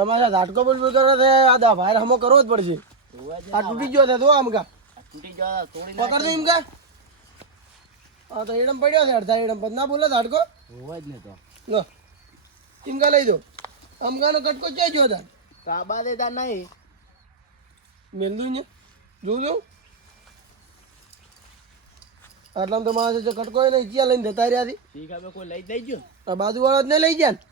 અમારે ઝાટકો બોલ કરો છે આ દા ભાઈ હમો કરવો જ પડશે આ તૂટી ગયો છે તો આમ કા તૂટી ગયો તોડી પકડ દે એમ કા આ તો એડમ પડ્યો છે અડધા એડમ પદ ના બોલે ઝાટકો હોય જ ને તો લો એમ કા લઈ દો અમગાનો કટકો ક્યાં ગયો તા કાબા દે તા નહીં મેલદું ને જોજો આટલામાં તો માણસ જો કટકો નહીં ક્યાં લઈને જતા રહ્યા હતી ઠીક હવે કોઈ લઈ દઈ ગયો આ બાજુવાળો જ ને લઈ ગયા ને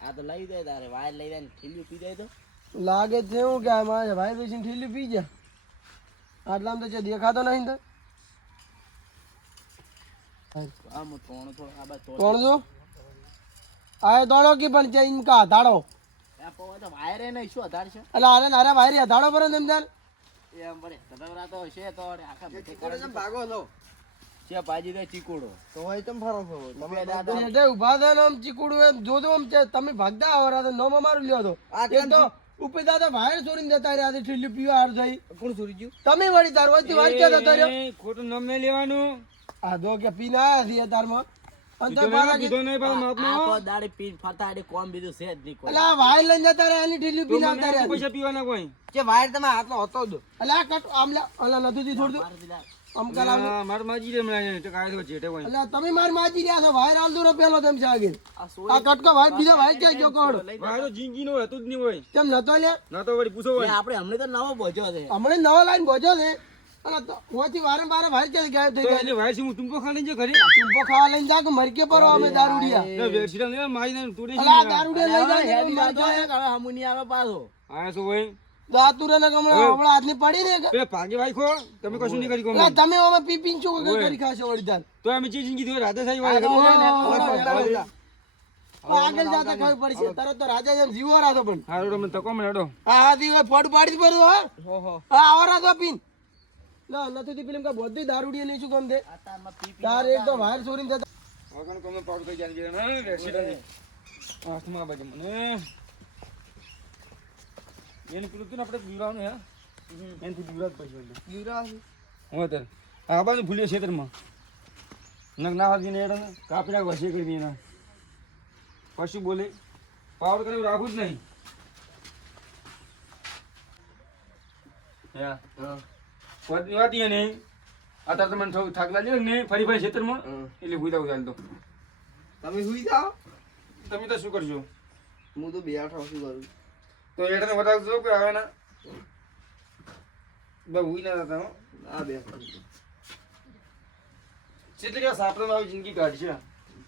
આ તો લઈ દે તારે વાયર લઈ દે ને ઠીલ્યું પી જાય તો લાગે છે એવું કે મારે ભાઈ બેસીને ઠીલી પી ગયા આટલામાં તો જે દેખાતો નહીં તો આમ તોણ તો આ બા કોણ જો આ દોડો કે પણ છે ઇનકા ધાડો આ પવા તો વાયર એ નહીં શું આધાર છે એટલે અરે નારે ભાઈ ધાડો પર એમ ચાલ એમ પડે તતવરા તો છે તો આખા બેઠે કરે છે ભાગો છો છે ભાજી દે ચીકુડો તો હોય તેમ ફરો છો તમે દાદા એટલે ઉભા થા આમ ચીકુડું એમ જોજો આમ છે તમે ભાગતા આવરા તો નોમાં મારું લ્યો તો એ તો ઉપર દાદા ભાઈ છોડીને જતા રહ્યા છે ઠીલી પીવા હાર થઈ કોણ છોડી ગયું તમે વળી તાર વચ્ચે વાર ક્યાં જતા રહ્યો ખોટું નામ નહીં લેવાનું આ દો કે પીને આયા છીએ તારમાં અંતર પારા કીધો નહીં પાછો માપનો આ તો દાડી પી ફરતા આડી કોમ બીજું છે જ નહીં કોઈ એટલે આ ભાઈ લઈને જતા રહ્યા એની ઠીલી પીને આવતા રહ્યા પૈસા પીવાના કોઈ કે વાયર તમે હાથમાં હતો દો એટલે આ કટ આમલા અલા નદુથી છોડ દો આમ કલામ માર માજી રે મળે તો કાય તો જેટે કોઈ એટલે તમે માર માજી રહ્યા છો વાયર આલ દો ને પેલો તેમ છે આગળ આ આ કટકો વાયર બીજા વાયર ક્યાં ગયો કોડ વાયરો જિંદગી નો હતું જ નહીં હોય તેમ નતો લે ના તો વળી પૂછો હોય આપણે હમણે તો નવો બોજો છે હમણે નવો લાઈન ભોજો છે અને હોથી વારંવાર વાયર ક્યાં ગાયબ થઈ તો ગયા એટલે વાયર છે હું તુમકો ખાલી જે ઘરે ટૂંપો ખાવા લઈને જા કે મરકે પરો અમે દારૂડિયા ને વેરસીડા ને મારી ને તોડે છે અલા આ દારૂડિયા લઈ જાય હેડી મર જતો જાય હવે હમુની આવે પાછો આયા છો હોય દાતુરે ને કમળા હમણાં હાથની પડી ને કે પેલા ભાગે ભાઈ ખો તમે કશું નહીં કરી કોમ એટલે તમે અમે પી પીન છો કે કરી ખાશો વળી દાન તો અમે જે જિંદગી તો રાધા સાઈ વાય આગળ જાતા ખબર પડશે તરત તો રાજા જેમ જીવો રાતો પણ હારો રમે તકો મે હેડો હા હા દી ફોટ પાડી પડ્યો હા હા આવા રાતો પીન ના નથી ફિલ્મ કા બધી દારૂડિયા નહીં શું કામ દે આતામાં પી તાર એક તો વાયર છોડીને જતા વગણ કોમ પાડ થઈ જાય ને વેરસીડા ને હાથમાં બાજુ મને એને પેલું તું આપણે બીવરાવાનું હે એનથી બીવરાત પૈસા જીવરા હું તો આ બાજુ ભૂલ્યો ખેતરમાં નગ ના હાથી ને એડા કાપડા વસે કરી દીના પછી બોલે પાવર કરે રાખું જ નહીં યા પદની વાત એ નહીં અત્યારે તમને થોડું થાક લાગ્યો ને ફરી ફરી ખેતરમાં એટલે હુઈ જાવ ચાલતો તમે હુઈ જાઓ તમે તો શું કરશો હું તો બેઠો શું કરું તો એડાને બતાવજો કે આવે ના બહુ હુઈ ના જતા હો આ બે એટલે કે સાપરામાં આવી જિંદગી કાઢશે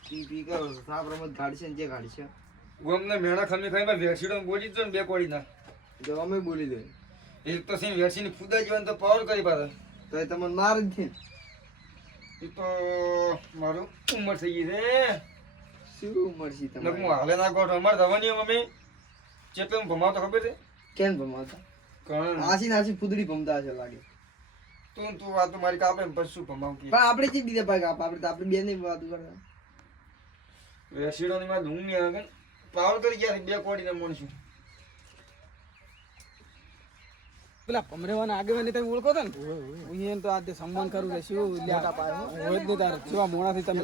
પી કરો સાપ રમત ગાડશે ને જે ગાડશે ગોમને મેણા ખમી ખાઈ માં વેરસીડો બોલી જ બે કોડી ના જો અમે બોલી દે એક તો સિંહ વેરસીની ફૂદા જીવન તો પાવર કરી પાછા તો એ તમને માર જ છે એ તો મારું ઉંમર થઈ ગઈ છે શું ઉંમર છે નક હું હાલે ના ગોઠ અમારે થવાની મમ્મી ચેટલું ભમાવતો ખબર છે કેમ ભમાવતા કણ આસી નાસી ફૂદડી ભમતા છે લાગે તું વાત મારી કાપે ને પછી શું ભમાવ કે પણ આપણે જે બીજા પાક આપણે તો આપણે બે ની વાત કરતા વેરસીડો ની વાત હું નહીં આવે પાવર કરી ગયા બે કોડીને મળશું પેલા કમરેવાના આગેવાની તમે ઓળખો છો ને હું એને તો આજે સન્માન કરું છે શું મોટા પાયો હોય જ નહીં તારે કેવા મોણાથી તમે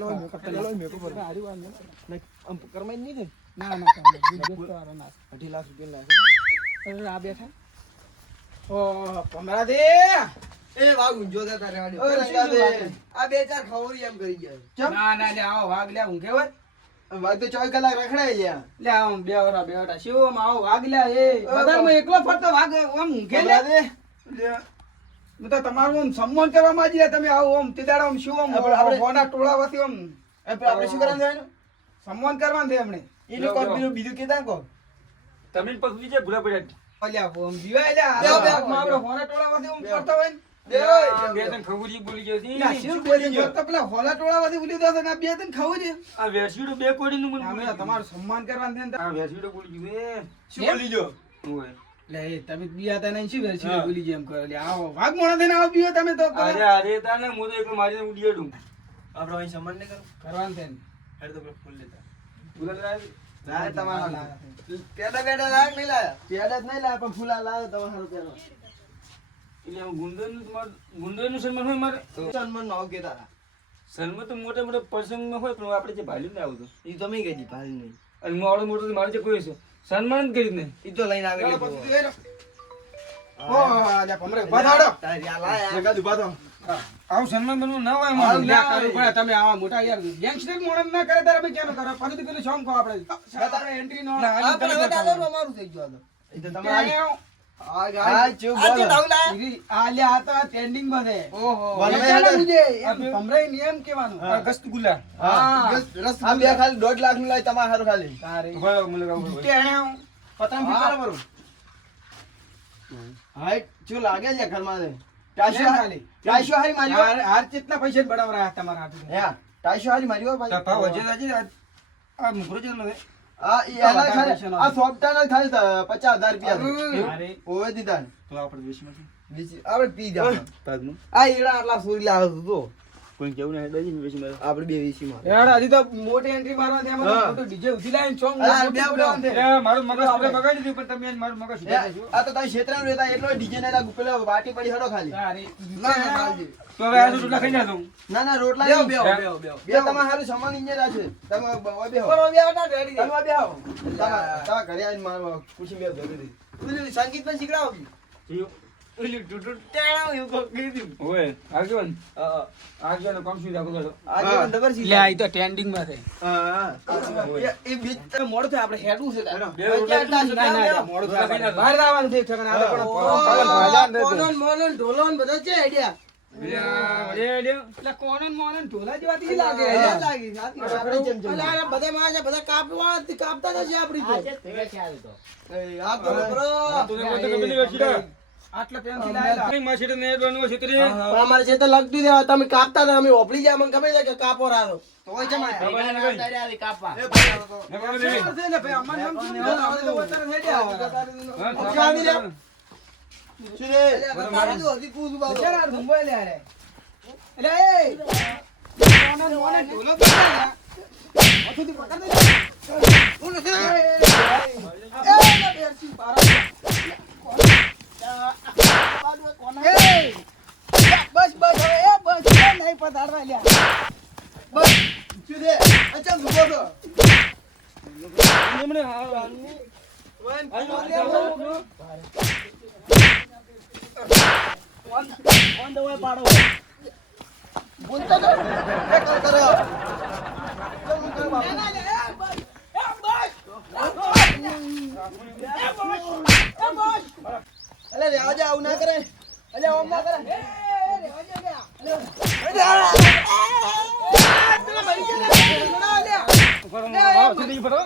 આમ કરમાઈ નહીં ને ના ના ₹2.5 લાખ અરે આ બેઠા ઓ કમરા દે એ વાગ ઊંજો દેતા રેવાડી ઓ રંગા દે આ બે ચાર ખવરી એમ કરી ગયા ના ના લે આવો વાગ લે ઊંઘે હોય વાગ તો 24 કલાક રખડાઈ ગયા લે આમ બેવડા શિવમ આવો વાગ લે એ બધામાં એકલો ફરતો વાગ આમ ઊંઘે લે હું તો તમારું આમ સન્માન કરવા માંજી રહ્યા તમે આવો આમ તેદાડા આમ શું આમ હોના ટોળાવાથી આમ આપણે શું કરવાનું છે સન્માન કરવાનું છે એમણે એ લોકો બીજું કેતા કો તમે પકડી જાય ભૂલા પડ્યા અલ્યા આમ દીવાય લે આપણે હોના ટોળાવાથી આમ ફરતા હોય ને બે ત્રણ ખબુરી બોલી ગયો ના છે શું બોલી ગયો તો પેલા હોના ટોળાવાથી ઉલી દો ને બે ત્રણ ખાવું છે આ વેરસીડો બે કોડીનું મને અમે તમારું સન્માન કરવાનું છે ને આ વેરસીડો બોલી ગયો શું બોલી જો હોય લે એ તમે બીયા તા નહીં શું વેરસી બોલી જેમ કરો લે આવો વાઘ મોણા થઈને આવો બીયો તમે તો અરે અરે તાને હું તો એકલો મારીને ઉડીડું આપણે અહીં સંબંધ ને કરો કરવાનું છે ને હેડ તો ફૂલ લેતા ભૂલા લાય ના તમારા પેડા પેડા લાગ નહીં લાયા પેડા જ નહીં લાયા પણ ફૂલા લાયો તમારું પેલો એટલે ગુંડોનું સન્માન હોય મારે સન્માન નો કેતા સન્માન તો મોટા મોટા પ્રસંગમાં હોય પણ આપણે જે ભાલ્યું ને આવું તો એ તમે કઈ દી ભાલી નહીં અને મોડો મોટો મારે જે કોઈ છે સન્માન કરી ને ઈ તો લઈને આવી ચાલો, ગયો. પછી જઈ રહ્યો. ઓ, અલ્યા ભમરે, ઉભા થાડો. તારી આ લાય. એકાદ ઉભા થો. આવું સન્માન બનવું ના હોય આવું એમાં. ના કરવું પડે. તમે આવા મોટા યાર યંગસ્ટર મોડલ ના કરે ત્યારે અમે કેમ કરો? પછી પેલું શોખ કહો આપણે. આપણે entry નો. ના, આ પણ હવે ડાલરનું અમારું થઈ ગયું આ તો. ઈ તો તમારે આ આ ચૂપ બોલો. ઈરી, આ લ્યા, આ તો આ trending માં છે. ઓહો. વેચાણ જ મુજે, એમ ભમરે નિયમ કેવાનું. આ ગસ્તગુલ્લા. હા. આ બે ખાલી 1.5 લાખનું લાય તમારે હારું ખાલી. તારે. ઉભા રહો, મને કહો. ટેણ્યો. પતંગ હા. ફીટ કરો બરું. હાઈટ શું લાગે છે ઘરમાં છે? એમ ટાઈશો ખાલી. ટાઈશો હારી માર્યો. હાર કેટલા પૈસા બડાવરા તમારા હાથે? હે ટાઈશો હારી માર્યો તા ભાવ ભાઈ. વજે જાજે આ મુકરો છે ને આ ઈ એના ખાલી આ સોફ્ટવેર ખાલી 50,000 રૂપિયા અરે, ઓવે દીધા ને. તો આપણે દેશમાં આપણે પી જા. તાજનું આ ઈડા આટલા સોરી લાવે તો કોઈ કેવું ના હેડે ને વેશી મારે આપણે બે વીસી માં. યાર, હજી તો મોટી entry મારવા છે, એમાં તો હા. મોટું DJ ઉધી લાવીને song અરે, મોટું બે બનાવવાનું છે. એ મારું મગજ આપણે બગાડી દીધું પણ તમે મારું મગજ સુધારી દેજો. આ તો તારી ક્ષેત્રમાં રહેતા એટલો ડીજે ના લાગુ પેલો વાટી પડી હડો ખાલી. તારે. તો હવે આ તો રોટલા ખાઈ નાખું. ના ના રોટલા બેહો, નહીં. બેહો, બે- બેહો, બેહો. બે તમારે હારું સામાન ઇન્જર છે. તમે ઓય બેહો. બરોબર, બેહો, ના, ready. તમે ઓય બેહો. તમારા ઘરે આવીને મારવા ખુશી બેહો જરૂરી. પેલું સંગીત પણ શીખડાવો કે? જીઓ. પેલું ટુટુ ટેણાવ એવું કોક કીધું. ઓય આગેવાન હા. આગેવાન કામ શું રાખો છો? આજે પણ ખબર છે. લે, આ ઈ તો trending માં છે. હા. એ બીજ તમે મોડું થાય આપણે હેડવું છે તારે. બે રોટલા ક્યાં ના, ના, બેહો. મોડું રોટલા ખાઈ થાય. નાખો. બહાર જવાનું છે, છોકરા, આ લોકો ઓહો. પાલન ભાલ્યા ને તો. કોનોન, મોનોન, ઢોલોન બધા છે આઈડિયા. એટલે કોણન મોણન ઢોલા જેવા થી લાગે. આઈડિયા લાગી. આપણે જેમ જેમ. અલા, આ બધા માં છે, બધા કાપતા નથી આપડી તો. આ છે તે છે આવી તો. એ આ તો બરો. તું ને કોઈ તો પેલી વેચી લે. આટલા પેન્સિલ લાયેલા. નહીં, મારી સીટે નહીં હેડવાનું હોય છેતરી. પણ અમારે છે તો લગતું દેવા તમે કાપતા હતા અમે ઓપડી જાય મને ખબર છે કે કાપો રાતો તો હોય છે મારે. ખબર નહીં કઈ. તારે આવી કાપવા. ને ખબર નહીં. શેર છે ને ભાઈ, અમાર નામ શું છે? હવે તો વધારે થઈ ગયા. હા, ઓકે, આવી રહ્યા. શું રે? બધા મારે તો હજી પૂછું બાબો. વિચાર આ ધુંબાઈ લે રે. એટલે એ કોણન મોણન ઢોલો પકડ લે. ઓથુંથી પકડ દે. હું નથી. એ બેરસી પારો. બસ બસ હવે એ બસ નહીં પધારવા લ્યા. બસ શું રે? અચ્છા ઊભો તો. એમણે હા. ઓન ધ વે પાડો. બોલતો તો. એ કર કરો. ચલ કરો બાબુ. અલે રેવા જા આવું ના કરે. અલે ઓમ ના કરે. ઉપર ભાવ છેતરી પડો.